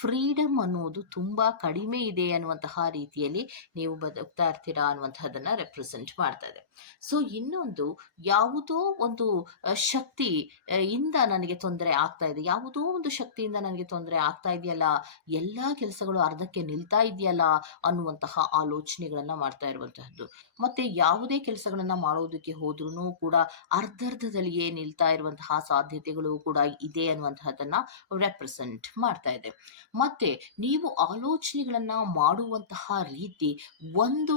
ಫ್ರೀಡಮ್ ಅನ್ನೋದು ತುಂಬ ಕಡಿಮೆ ಇದೆ ಅನ್ನುವಂತಹ ರೀತಿಯಲ್ಲಿ ನೀವು ಬದುಕ್ತಾ ಇರ್ತೀರಾ ಅನ್ನುವಂತಹದನ್ನ ರೆಪ್ರೆಸೆಂಟ್ ಮಾಡ್ತಾ ಇದೆ. ಸೊ ಇನ್ನೊಂದು ಯಾವುದೋ ಒಂದು ಶಕ್ತಿ ಇಂದ ನನಗೆ ತೊಂದರೆ ಆಗ್ತಾ ಇದೆ. ಯಾವುದೋ ಒಂದು ಶಕ್ತಿಯಿಂದ ನನಗೆ ತೊಂದರೆ ಆಗ್ತಾ ಇದೆಯಲ್ಲ? ಎಲ್ಲ ಕೆಲಸಗಳು ಅರ್ಧಕ್ಕೆ ನಿಲ್ತಾ ಇದೆಯಲ್ಲ? ಅನ್ನುವಂತಹ ಆಲೋಚನೆಗಳನ್ನ ಮಾಡ್ತಾ ಇರುವಂತಹದ್ದು. ಮತ್ತೆ ಯಾವುದೇ ಕೆಲಸಗಳನ್ನ ಮಾಡೋದಕ್ಕೆ ಹೋದ್ರೂ ಕೂಡ ಅರ್ಧರ್ಧದಲ್ಲಿಯೇ ನಿಲ್ತಾ ಇರುವಂತಹ ಸಾಧ್ಯತೆಗಳು ಕೂಡ ಇದೆ ಅನ್ನುವಂತಹದನ್ನ ರೆಪ್ರೆಸೆಂಟ್ ಮಾಡ್ತಾ ಇದೆ. ಮತ್ತೆ ನೀವು ಆಲೋಚನೆಗಳನ್ನ ಮಾಡುವಂತಹ ರೀತಿ ಒಂದು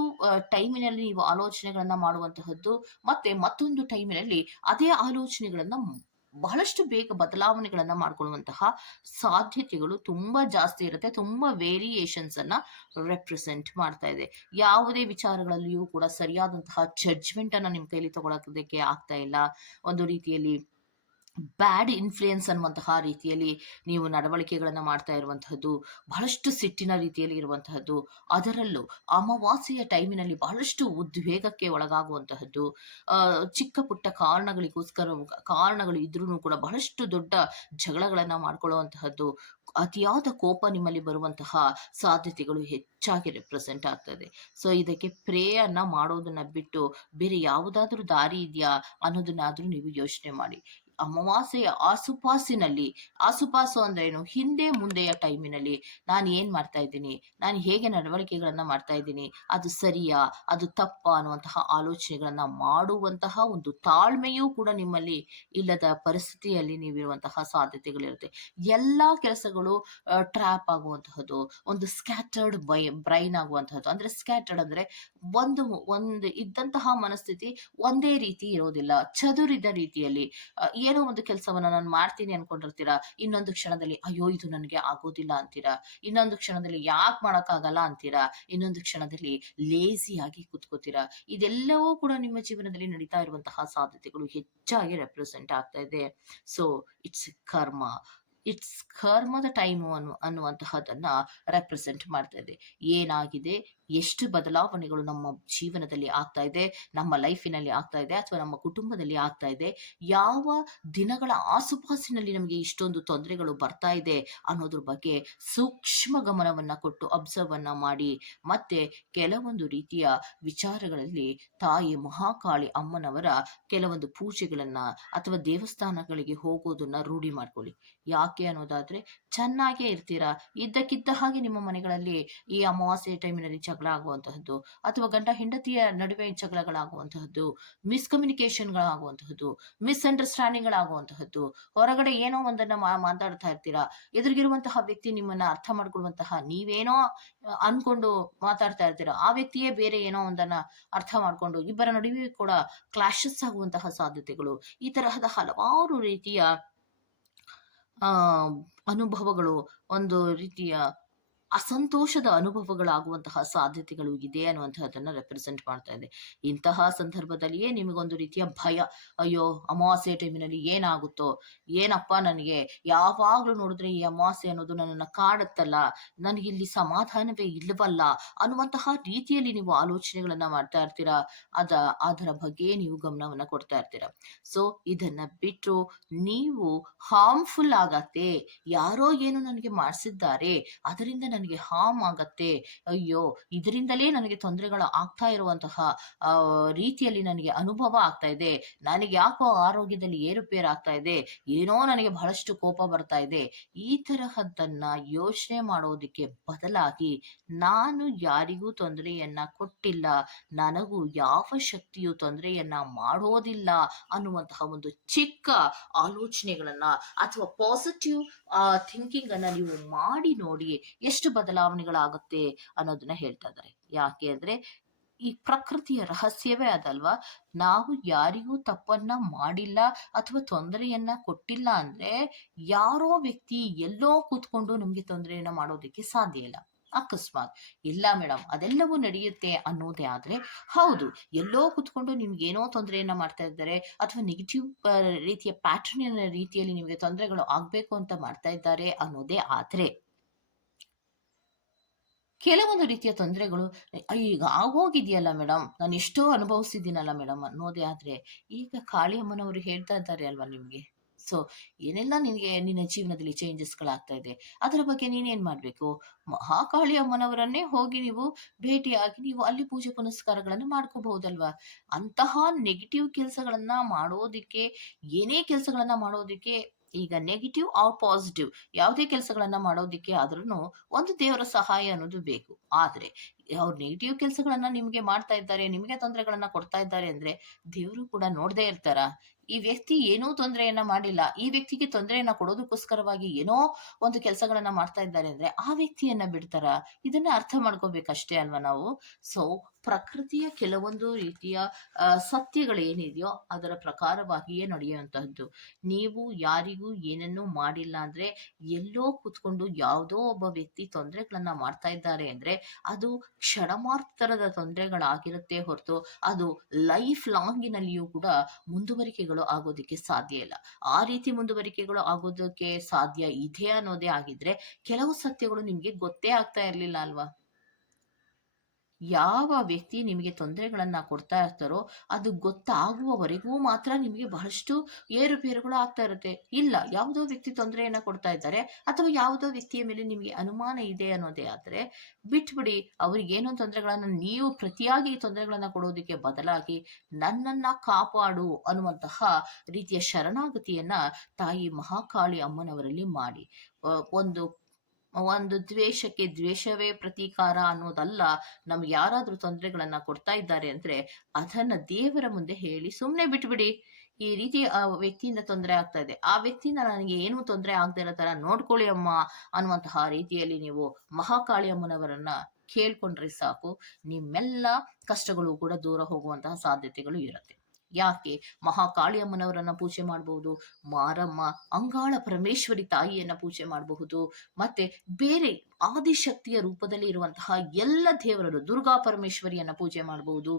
ಟೈಮಿನಲ್ಲಿ ನೀವು ಆಲೋಚನೆಗಳನ್ನ ಮಾಡುವಂತಹದ್ದು, ಮತ್ತೆ ಮತ್ತೊಂದು ಟೈಮಿನಲ್ಲಿ ಅದೇ ಆಲೋಚನೆಗಳನ್ನ ಬಹಳಷ್ಟು ಬೇಗ ಬದಲಾವಣೆಗಳನ್ನ ಮಾಡ್ಕೊಳ್ಳುವಂತಹ ಸಾಧ್ಯತೆಗಳು ತುಂಬಾ ಜಾಸ್ತಿ ಇರುತ್ತೆ. ತುಂಬಾ ವೇರಿಯೇಷನ್ಸ್ ಅನ್ನ ರೆಪ್ರೆಸೆಂಟ್ ಮಾಡ್ತಾ ಇದೆ. ಯಾವುದೇ ವಿಚಾರಗಳಲ್ಲಿಯೂ ಕೂಡ ಸರಿಯಾದಂತಹ ಜಡ್ಜ್ಮೆಂಟ್ ಅನ್ನ ನಿಮ್ ಕೈಲಿ ತಗೊಳಕೋದಕ್ಕೆ ಆಗ್ತಾ ಇಲ್ಲ. ಒಂದು ರೀತಿಯಲ್ಲಿ ಬ್ಯಾಡ್ ಇನ್ಫ್ಲೂಯೆನ್ಸ್ ಅನ್ನುವಂತಹ ರೀತಿಯಲ್ಲಿ ನೀವು ನಡವಳಿಕೆಗಳನ್ನು ಮಾಡ್ತಾ ಇರುವಂತಹದ್ದು, ಬಹಳಷ್ಟು ಸಿಟ್ಟಿನ ರೀತಿಯಲ್ಲಿ ಇರುವಂತಹದ್ದು, ಅದರಲ್ಲೂ ಅಮಾವಾಸ್ಯೆಯ ಟೈಮಿನಲ್ಲಿ ಬಹಳಷ್ಟು ಉದ್ವೇಗಕ್ಕೆ ಒಳಗಾಗುವಂತಹದ್ದು ಚಿಕ್ಕ ಪುಟ್ಟ ಕಾರಣಗಳಿಗೋಸ್ಕರ ಕಾರಣಗಳು ಇದ್ರೂ ಕೂಡ ಬಹಳಷ್ಟು ದೊಡ್ಡ ಜಗಳಗಳನ್ನ ಮಾಡ್ಕೊಳ್ಳುವಂತಹದ್ದು, ಅತಿಯಾದ ಕೋಪ ನಿಮ್ಮಲ್ಲಿ ಬರುವಂತಹ ಸಾಧ್ಯತೆಗಳು ಹೆಚ್ಚಾಗಿ ರೆಪ್ರೆಸೆಂಟ್ ಆಗ್ತದೆ. ಸೊ ಇದಕ್ಕೆ ಪ್ರೇಯನ್ನ ಮಾಡೋದನ್ನ ಬಿಟ್ಟು ಬೇರೆ ಯಾವುದಾದ್ರೂ ದಾರಿ ಇದೆಯಾ ಅನ್ನೋದನ್ನಾದ್ರೂ ನೀವು ಯೋಚನೆ ಮಾಡಿ. ಅಮಾವಾಸ್ಯೆಯ ಆಸುಪಾಸಿನಲ್ಲಿ, ಆಸುಪಾಸು ಅಂದ್ರೆ ಏನು? ಹಿಂದೆ ಮುಂದೆಯ ಟೈಮಿನಲ್ಲಿ ನಾನು ಏನ್ ಮಾಡ್ತಾ ಇದ್ದೀನಿ? ನಾನು ಹೇಗೆ ನಡವಳಿಕೆಗಳನ್ನ ಮಾಡ್ತಾ ಇದ್ದೀನಿ? ಅದು ಸರಿಯಾ? ಅದು ತಪ್ಪ? ಅನ್ನುವಂತಹ ಆಲೋಚನೆಗಳನ್ನ ಮಾಡುವಂತಹ ಒಂದು ತಾಳ್ಮೆಯೂ ಕೂಡ ನಿಮ್ಮಲ್ಲಿ ಇಲ್ಲದ ಪರಿಸ್ಥಿತಿಯಲ್ಲಿ ನೀವಿರುವಂತಹ ಸಾಧ್ಯತೆಗಳಿರುತ್ತೆ. ಎಲ್ಲಾ ಕೆಲಸಗಳು ಟ್ರ್ಯಾಪ್ ಆಗುವಂತಹದ್ದು, ಒಂದು ಸ್ಕ್ಯಾಟರ್ಡ್ ಬೈ, ಬ್ರೈನ್ ಆಗುವಂತಹದ್ದು. ಅಂದ್ರೆ ಸ್ಕ್ಯಾಟರ್ಡ್ ಅಂದ್ರೆ ಒಂದು ಒಂದು ಇದ್ದಂತಹ ಮನಸ್ಥಿತಿ ಒಂದೇ ರೀತಿ ಇರೋದಿಲ್ಲ. ಚದುರಿದ ರೀತಿಯಲ್ಲಿ ಏನೋ ಒಂದು ಕೆಲಸವನ್ನ ನಾನು ಮಾಡ್ತೀನಿ ಅನ್ಕೊಂಡಿರ್ತೀರಾ? ಇನ್ನೊಂದು ಕ್ಷಣದಲ್ಲಿ, ಅಯ್ಯೋ, ಇದು ನನಗೆ ಆಗೋದಿಲ್ಲ ಅಂತೀರಾ? ಇನ್ನೊಂದು ಕ್ಷಣದಲ್ಲಿ, ಯಾಕೆ ಮಾಡೋಕ್ಕಾಗಲ್ಲ ಅಂತೀರಾ? ಇನ್ನೊಂದು ಕ್ಷಣದಲ್ಲಿ ಲೇಸಿಯಾಗಿ ಕೂತ್ಕೋತೀರಾ? ಇದೆಲ್ಲವೂ ಕೂಡ ನಿಮ್ಮ ಜೀವನದಲ್ಲಿ ನಡೀತಾ ಇರುವಂತಹ ಸಾಧ್ಯತೆಗಳು ಹೆಚ್ಚಾಗಿ ರೆಪ್ರೆಸೆಂಟ್ ಆಗ್ತಾ ಇದೆ. ಸೊ ಇಟ್ಸ್ ಕರ್ಮ ಇಟ್ಸ್ ಕರ್ಮದ ಟೈಮು ಅನ್ನು ಅನ್ನುವಂತಹದನ್ನ ರೆಪ್ರೆಸೆಂಟ್ ಮಾಡ್ತಾ ಇದೆ. ಏನಾಗಿದೆ? ಎಷ್ಟು ಬದಲಾವಣೆಗಳು ನಮ್ಮ ಜೀವನದಲ್ಲಿ ಆಗ್ತಾ ಇದೆ, ನಮ್ಮ ಲೈಫಿನಲ್ಲಿ ಆಗ್ತಾ ಇದೆ ಅಥವಾ ನಮ್ಮ ಕುಟುಂಬದಲ್ಲಿ ಆಗ್ತಾ ಇದೆ, ಯಾವ ದಿನಗಳ ಆಸುಪಾಸಿನಲ್ಲಿ ನಮಗೆ ಇಷ್ಟೊಂದು ತೊಂದರೆಗಳು ಬರ್ತಾ ಇದೆ ಅನ್ನೋದ್ರ ಬಗ್ಗೆ ಸೂಕ್ಷ್ಮ ಗಮನವನ್ನ ಕೊಟ್ಟು ಅಬ್ಸರ್ವ್ ಅನ್ನ ಮಾಡಿ, ಮತ್ತೆ ಕೆಲವೊಂದು ರೀತಿಯ ವಿಚಾರಗಳಲ್ಲಿ ತಾಯಿ ಮಹಾಕಾಳಿ ಅಮ್ಮನವರ ಕೆಲವೊಂದು ಪೂಜೆಗಳನ್ನ ಅಥವಾ ದೇವಸ್ಥಾನಗಳಿಗೆ ಹೋಗೋದನ್ನ ರೂಢಿ ಮಾಡ್ಕೊಳ್ಳಿ. ಯಾಕೆ ಅನ್ನೋದಾದ್ರೆ, ಚೆನ್ನಾಗೇ ಇರ್ತೀರಾ? ಇದ್ದಕ್ಕಿದ್ದ ಹಾಗೆ ನಿಮ್ಮ ಮನೆಗಳಲ್ಲಿ ಈ ಅಮಾವಾಸ್ಯೆ ಟೈಮಿನಲ್ಲಿ ಜಗಳ ಆಗುವಂತಹದ್ದು ಅಥವಾ ಗಂಡ ಹೆಂಡತಿಯ ನಡುವೆ ಜಗಳಗಳಾಗುವಂತಹದ್ದು ಮಿಸ್ಕಮ್ಯುನಿಕೇಶನ್ಗಳಾಗುವಂತಹದ್ದು ಮಿಸ್ಅಂಡರ್ಸ್ಟ್ಯಾಂಡಿಂಗ್ಗಳಾಗುವಂತಹದ್ದು ಹೊರಗಡೆ ಏನೋ ಒಂದನ್ನ ಮಾತಾಡ್ತಾ ಇರ್ತೀರಾ? ಎದುರಿಗಿರುವಂತಹ ವ್ಯಕ್ತಿ ನಿಮ್ಮನ್ನ ಅರ್ಥ ಮಾಡ್ಕೊಳ್ಳುವಂತಹ ನೀವೇನೋ ಅನ್ಕೊಂಡು ಮಾತಾಡ್ತಾ ಇರ್ತೀರಾ? ಆ ವ್ಯಕ್ತಿಯೇ ಬೇರೆ ಏನೋ ಒಂದನ್ನ ಅರ್ಥ ಮಾಡ್ಕೊಂಡು ಇಬ್ಬರ ನಡುವೆ ಕೂಡ ಕ್ಲಾಶಸ್ ಆಗುವಂತಹ ಸಾಧ್ಯತೆಗಳು. ಈ ತರಹದ ಹಲವಾರು ರೀತಿಯ ಅನುಭವಗಳು ಒಂದು ರೀತಿಯ ಅಸಂತೋಷದ ಅನುಭವಗಳಾಗುವಂತಹ ಸಾಧ್ಯತೆಗಳು ಇದೆ ಅನ್ನುವಂತಹದನ್ನ ರೆಪ್ರೆಸೆಂಟ್ ಮಾಡ್ತಾ ಇದೆ. ಇಂತಹ ಸಂದರ್ಭದಲ್ಲಿಯೇ ನಿಮಗೊಂದು ರೀತಿಯ ಭಯ, ಅಯ್ಯೋ, ಅಮಾವಾಸ್ಯೆ ಟೈಮಿನಲ್ಲಿ ಏನಾಗುತ್ತೋ, ಏನಪ್ಪ ನನಗೆ? ಯಾವಾಗ್ಲೂ ನೋಡಿದ್ರೆ ಈ ಅಮಾವಾಸ್ಯೆ ಅನ್ನೋದು ನನ್ನನ್ನು ಕಾಡುತ್ತಲ್ಲ, ನನಗೆ ಇಲ್ಲಿ ಸಮಾಧಾನವೇ ಇಲ್ಲವಲ್ಲ ಅನ್ನುವಂತಹ ರೀತಿಯಲ್ಲಿ ನೀವು ಆಲೋಚನೆಗಳನ್ನ ಮಾಡ್ತಾ ಇರ್ತೀರಾ? ಅದ, ಅದರ ಬಗ್ಗೆ ನೀವು ಗಮನವನ್ನ ಕೊಡ್ತಾ ಇರ್ತೀರಾ? ಸೊ ಇದನ್ನ ಬಿಟ್ಟು ನೀವು ಹಾರ್ಮ್ಫುಲ್ ಆಗತ್ತೆ. ಯಾರೋ ಏನು ನನಗೆ ಮಾಡಿಸಿದ್ದಾರೆ. ಅದರಿಂದ ನನಗೆ ಹಾರ್ಮ್ ಆಗತ್ತೆ. ಅಯ್ಯೋ, ಇದರಿಂದಲೇ ನನಗೆ ತೊಂದರೆಗಳು ಆಗ್ತಾ ಇರುವಂತಹ ರೀತಿಯಲ್ಲಿ ನನಗೆ ಅನುಭವ ಆಗ್ತಾ ಇದೆ. ನನಗೆ ಯಾಕೋ ಆರೋಗ್ಯದಲ್ಲಿ ಏರುಪೇರು ಆಗ್ತಾ ಇದೆ. ಏನೋ ನನಗೆ ಬಹಳಷ್ಟು ಕೋಪ ಬರ್ತಾ ಇದೆ. ಈ ತರಹದ್ದನ್ನ ಯೋಚನೆ ಮಾಡೋದಕ್ಕೆ ಬದಲಾಗಿ ನಾನು ಯಾರಿಗೂ ತೊಂದರೆಯನ್ನ ಕೊಟ್ಟಿಲ್ಲ. ನನಗೂ ಯಾವ ಶಕ್ತಿಯು ತೊಂದರೆಯನ್ನ ಮಾಡೋದಿಲ್ಲ ಅನ್ನುವಂತಹ ಒಂದು ಚಿಕ್ಕ ಆಲೋಚನೆಗಳನ್ನ ಅಥವಾ ಪಾಸಿಟಿವ್ ಥಿಂಕಿಂಗ್ ಅನ್ನ ನೀವು ಮಾಡಿ ನೋಡಿ ಎಷ್ಟು ಬದಲಾವಣೆಗಳಾಗುತ್ತೆ ಅನ್ನೋದನ್ನ ಹೇಳ್ತಾ ಇದ್ದಾರೆ. ಯಾಕೆ ಅಂದ್ರೆ ಈ ಪ್ರಕೃತಿಯ ರಹಸ್ಯವೇ ಅದಲ್ವಾ? ನಾವು ಯಾರಿಗೂ ತಪ್ಪನ್ನ ಮಾಡಿಲ್ಲ ಅಥವಾ ತೊಂದರೆಯನ್ನ ಕೊಟ್ಟಿಲ್ಲ ಅಂದ್ರೆ ಯಾರೋ ವ್ಯಕ್ತಿ ಎಲ್ಲೋ ಕೂತ್ಕೊಂಡು ನಮ್ಗೆ ತೊಂದರೆಯನ್ನ ಮಾಡೋದಕ್ಕೆ ಸಾಧ್ಯ ಇಲ್ಲ. ಅಕಸ್ಮಾತ್. ಇಲ್ಲ ಮೇಡಮ್ ಅದೆಲ್ಲವೂ ನಡೆಯುತ್ತೆ ಅನ್ನೋದೇ ಆದ್ರೆ ಹೌದು, ಎಲ್ಲೋ ಕುತ್ಕೊಂಡು ನಿಮ್ಗೆ ಏನೋ ತೊಂದರೆಯನ್ನ ಮಾಡ್ತಾ ಇದ್ದಾರೆ ಅಥವಾ ನೆಗೆಟಿವ್ ರೀತಿಯ ಪ್ಯಾಟರ್ನ್ ರೀತಿಯಲ್ಲಿ ನಿಮಗೆ ತೊಂದರೆಗಳು ಆಗ್ಬೇಕು ಅಂತ ಮಾಡ್ತಾ ಇದ್ದಾರೆ ಅನ್ನೋದೇ ಆದ್ರೆ ಕೆಲವೊಂದು ರೀತಿಯ ತೊಂದರೆಗಳು ಈಗ ಆಗೋಗಿದೆಯಲ್ಲ ಮೇಡಮ್ ನಾನು ಎಷ್ಟೋ ಅನುಭವಿಸಿದ್ದೀನಲ್ಲ ಮೇಡಮ್ ಅನ್ನೋದೇ ಆದರೆ, ಈಗ ಕಾಳಿಯಮ್ಮನವರು ಹೇಳ್ತಾ ಇದ್ದಾರೆ ಅಲ್ವಾ ನಿಮಗೆ? ಸೊ ಏನೆಲ್ಲ ನಿನಗೆ, ನಿನ್ನ ಜೀವನದಲ್ಲಿ ಚೇಂಜಸ್ಗಳಾಗ್ತಾ ಇದೆ? ಅದರ ಬಗ್ಗೆ ನೀನೇನು ಮಾಡಬೇಕು? ಮಹಾಕಾಳಿ ಅಮ್ಮನವರನ್ನೇ ಹೋಗಿ ನೀವು ಭೇಟಿಯಾಗಿ ನೀವು ಅಲ್ಲಿ ಪೂಜೆ ಪುನಸ್ಕಾರಗಳನ್ನು ಮಾಡ್ಕೋಬಹುದಲ್ವಾ? ಅಂತಹ ನೆಗೆಟಿವ್ ಕೆಲಸಗಳನ್ನ ಮಾಡೋದಕ್ಕೆ, ಏನೇ ಕೆಲಸಗಳನ್ನ ಮಾಡೋದಕ್ಕೆ ಈಗ ನೆಗೆಟಿವ್ ಆರ್ ಪಾಸಿಟಿವ್ ಯಾವುದೇ ಕೆಲಸಗಳನ್ನ ಮಾಡೋದಿಕ್ಕೆ ಆದ್ರೂ ಒಂದು ದೇವರ ಸಹಾಯ ಅನ್ನೋದು ಬೇಕು. ಆದ್ರೆ ಅವ್ರು ನೆಗೆಟಿವ್ ಕೆಲಸಗಳನ್ನ ನಿಮ್ಗೆ ಮಾಡ್ತಾ ಇದ್ದಾರೆ, ನಿಮ್ಗೆ ತೊಂದರೆಗಳನ್ನ ಕೊಡ್ತಾ ಇದ್ದಾರೆ ಅಂದ್ರೆ ದೇವರು ಕೂಡ ನೋಡದೇ ಇರ್ತಾರ? ಈ ವ್ಯಕ್ತಿ ಏನೂ ತೊಂದರೆಯನ್ನ ಮಾಡಿಲ್ಲ. ಈ ವ್ಯಕ್ತಿಗೆ ತೊಂದರೆಯನ್ನ ಕೊಡೋದಕ್ಕೋಸ್ಕರವಾಗಿ ಏನೋ ಒಂದು ಕೆಲಸಗಳನ್ನ ಮಾಡ್ತಾ ಇದ್ದಾರೆ ಅಂದ್ರೆ ಆ ವ್ಯಕ್ತಿಯನ್ನ ಬಿಡ್ತಾರ? ಇದನ್ನ ಅರ್ಥ ಮಾಡ್ಕೋಬೇಕಷ್ಟೇ ಅಲ್ವಾ ನಾವು? ಸೊ ಪ್ರಕೃತಿಯ ಕೆಲವೊಂದು ರೀತಿಯ ಸತ್ಯಗಳು ಸತ್ಯಗಳೇನಿದೆಯೋ ಅದರ ಪ್ರಕಾರವಾಗಿಯೇ ನಡೆಯುವಂತಹದ್ದು. ನೀವು ಯಾರಿಗೂ ಏನನ್ನೂ ಮಾಡಿಲ್ಲ ಅಂದ್ರೆ ಎಲ್ಲೋ ಕೂತ್ಕೊಂಡು ಯಾವುದೋ ಒಬ್ಬ ವ್ಯಕ್ತಿ ತೊಂದರೆಗಳನ್ನ ಮಾಡ್ತಾ ಇದ್ದಾರೆ ಅಂದ್ರೆ ಅದು ಕ್ಷಣಮಾತ್ರದ ತೊಂದರೆಗಳಾಗಿರುತ್ತೆ ಹೊರತು ಅದು ಲೈಫ್ ಲಾಂಗಿನಲ್ಲಿಯೂ ಕೂಡ ಮುಂದುವರಿಕೆಗಳು ಆಗೋದಕ್ಕೆ ಸಾಧ್ಯ ಇಲ್ಲ. ಆ ರೀತಿ ಮುಂದುವರಿಕೆಗಳು ಆಗೋದಕ್ಕೆ ಸಾಧ್ಯ ಇದೆ ಅನ್ನೋದೇ ಆಗಿದ್ರೆ ಕೆಲವು ಸತ್ಯಗಳು ನಿಮ್ಗೆ ಗೊತ್ತೇ ಆಗ್ತಾ ಇರ್ಲಿಲ್ಲ ಅಲ್ವಾ? ಯಾವ ವ್ಯಕ್ತಿ ನಿಮಗೆ ತೊಂದರೆಗಳನ್ನು ಕೊಡ್ತಾ ಇರ್ತಾರೋ ಅದು ಗೊತ್ತಾಗುವವರೆಗೂ ಮಾತ್ರ ನಿಮಗೆ ಬಹಳಷ್ಟು ಏರುಪೇರುಗಳು ಆಗ್ತಾ ಇರುತ್ತೆ. ಇಲ್ಲ, ಯಾವುದೋ ವ್ಯಕ್ತಿ ತೊಂದರೆಯನ್ನ ಕೊಡ್ತಾ ಇದ್ದಾರೆ ಅಥವಾ ಯಾವುದೋ ವ್ಯಕ್ತಿಯ ಮೇಲೆ ನಿಮಗೆ ಅನುಮಾನ ಇದೆ ಅನ್ನೋದೇ ಆದ್ರೆ ಬಿಟ್ಬಿಡಿ ಅವ್ರಿಗೆ ಏನೋ ತೊಂದರೆಗಳನ್ನ ನೀವು ಪ್ರತಿಯಾಗಿ ತೊಂದರೆಗಳನ್ನ ಕೊಡೋದಕ್ಕೆ ಬದಲಾಗಿ ನನ್ನನ್ನ ಕಾಪಾಡು ಅನ್ನುವಂತಹ ರೀತಿಯ ಶರಣಾಗತಿಯನ್ನ ತಾಯಿ ಮಹಾಕಾಳಿ ಅಮ್ಮನವರಲ್ಲಿ ಮಾಡಿ. ಒಂದು ಒಂದು ದ್ವೇಷಕ್ಕೆ ದ್ವೇಷವೇ ಪ್ರತೀಕಾರ ಅನ್ನೋದಲ್ಲ, ನಮ್ಗೆ ಯಾರಾದ್ರೂ ತೊಂದರೆಗಳನ್ನ ಕೊಡ್ತಾ ಇದ್ದಾರೆ ಅಂದ್ರೆ ಅದನ್ನ ದೇವರ ಮುಂದೆ ಹೇಳಿ ಸುಮ್ಮನೆ ಬಿಟ್ಬಿಡಿ. ಈ ರೀತಿ ಆ ವ್ಯಕ್ತಿಯಿಂದ ತೊಂದರೆ ಆಗ್ತಾ ಇದೆ. ಆ ವ್ಯಕ್ತಿಯಿಂದ ನನಗೆ ಏನು ತೊಂದರೆ ಆಗದೆ ಇರೋ ತರ ನೋಡ್ಕೊಳ್ಳಿ ಅಮ್ಮ ಅನ್ನುವಂತಹ ರೀತಿಯಲ್ಲಿ ನೀವು ಮಹಾಕಾಳಿ ಅಮ್ಮನವರನ್ನ ಕೇಳ್ಕೊಂಡ್ರೆ ಸಾಕು. ನಿಮ್ಮೆಲ್ಲ ಕಷ್ಟಗಳು ಕೂಡ ದೂರ ಹೋಗುವಂತಹ ಸಾಧ್ಯತೆಗಳು ಇರುತ್ತೆ. ಯಾಕೆ ಮಹಾಕಾಳಿಯಮ್ಮನವರನ್ನ ಪೂಜೆ ಮಾಡಬಹುದು ಮಾರಮ್ಮ, ಅಂಗಾಳ ಪರಮೇಶ್ವರಿ ತಾಯಿಯನ್ನ ಪೂಜೆ ಮಾಡಬಹುದು. ಮತ್ತೆ ಬೇರೆ ಆದಿಶಕ್ತಿಯ ರೂಪದಲ್ಲಿ ಇರುವಂತಹ ಎಲ್ಲ ದೇವರನ್ನು ದುರ್ಗಾ ಪರಮೇಶ್ವರಿಯನ್ನ ಪೂಜೆ ಮಾಡಬಹುದು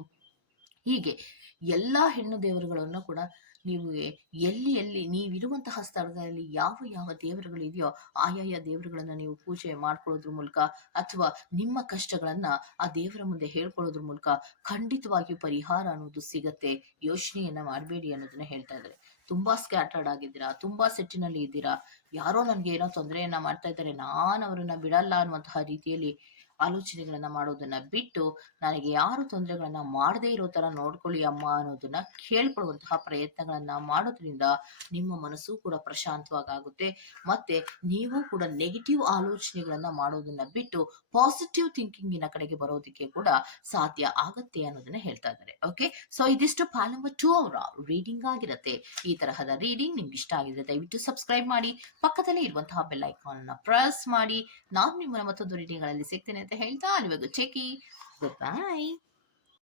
ಹೀಗೆ ಎಲ್ಲಾ ಹೆಣ್ಣು ದೇವರುಗಳನ್ನು ಕೂಡ ನೀವು ಎಲ್ಲಿ ಎಲ್ಲಿ ನೀವಿರುವಂತಹ ಸ್ಥಳದಲ್ಲಿ ಯಾವ ಯಾವ ದೇವರುಗಳಿದೆಯೋ ಆಯಾಯ ದೇವರುಗಳನ್ನ ನೀವು ಪೂಜೆ ಮಾಡ್ಕೊಳ್ಳೋದ್ರ ಮೂಲಕ ಅಥವಾ ನಿಮ್ಮ ಕಷ್ಟಗಳನ್ನ ಆ ದೇವರ ಮುಂದೆ ಹೇಳ್ಕೊಳ್ಳೋದ್ರ ಮೂಲಕ ಖಂಡಿತವಾಗಿಯೂ ಪರಿಹಾರ ಅನ್ನೋದು ಸಿಗತ್ತೆ. ಯೋಚನೆಯನ್ನ ಮಾಡಬೇಡಿ ಅನ್ನೋದನ್ನ ಹೇಳ್ತಾ ಇದ್ದಾರೆ. ತುಂಬಾ ಸ್ಕ್ಯಾಟರ್ಡ್ ಆಗಿದ್ದೀರಾ? ತುಂಬಾ ಸೆಟ್ಟಿನಲ್ಲಿ ಇದ್ದೀರಾ? ಯಾರೋ ನನ್ಗೆ ಏನೋ ತೊಂದರೆಯನ್ನ ಮಾಡ್ತಾ ಇದ್ದಾರೆ. ನಾನು ಅವರನ್ನ ಬಿಡಲ್ಲ ಅನ್ನುವಂತಹ ರೀತಿಯಲ್ಲಿ ಆಲೋಚನೆಗಳನ್ನ ಮಾಡೋದನ್ನ ಬಿಟ್ಟು ನನಗೆ ಯಾರು ತೊಂದರೆಗಳನ್ನ ಮಾಡದೇ ಇರೋ ತರ ನೋಡ್ಕೊಳ್ಳಿ ಅಮ್ಮ ಅನ್ನೋದನ್ನ ಕೇಳ್ಕೊಳ್ಳುವಂತಹ ಪ್ರಯತ್ನಗಳನ್ನ ಮಾಡೋದ್ರಿಂದ ನಿಮ್ಮ ಮನಸ್ಸು ಕೂಡ ಪ್ರಶಾಂತವಾಗುತ್ತೆ ಮತ್ತೆ ನೀವು ಕೂಡ ನೆಗೆಟಿವ್ ಆಲೋಚನೆಗಳನ್ನ ಮಾಡೋದನ್ನ ಬಿಟ್ಟು ಪಾಸಿಟಿವ್ ಥಿಂಕಿಂಗಿನ ಕಡೆಗೆ ಬರೋದಕ್ಕೆ ಕೂಡ ಸಾಧ್ಯ ಆಗತ್ತೆ ಅನ್ನೋದನ್ನ ಹೇಳ್ತಾ ಇದ್ದಾರೆ. ಓಕೆ ಸೊ ಇದಿಷ್ಟು ಪಾಲ್ ನಂಬರ್ ಟೂ ಅವರ ರೀಡಿಂಗ್ ಆಗಿರುತ್ತೆ. ಈ ತರಹದ ರೀಡಿಂಗ್ ನಿಮ್ಗೆ ಇಷ್ಟ ಆಗಿದೆ ದಯವಿಟ್ಟು ಸಬ್ಸ್ಕ್ರೈಬ್ ಮಾಡಿ. ಪಕ್ಕದಲ್ಲೇ ಇರುವಂತಹ ಬೆಲ್ ಐಕಾನ್ ಅನ್ನ ಪ್ರೆಸ್ ಮಾಡಿ. ನಾನು ನಿಮ್ಮನ್ನ ಮತ್ತೊಂದು ರೀಡಿಂಗ್ಗಳಲ್ಲಿ ಸಿಗ್ತೇನೆ. ಅಂತ ಹೇಳ್ತಾ ಅಲ್ಲಿವರೆಗೂ ಚೆಕಿ ಗುಡ್ ಬೈ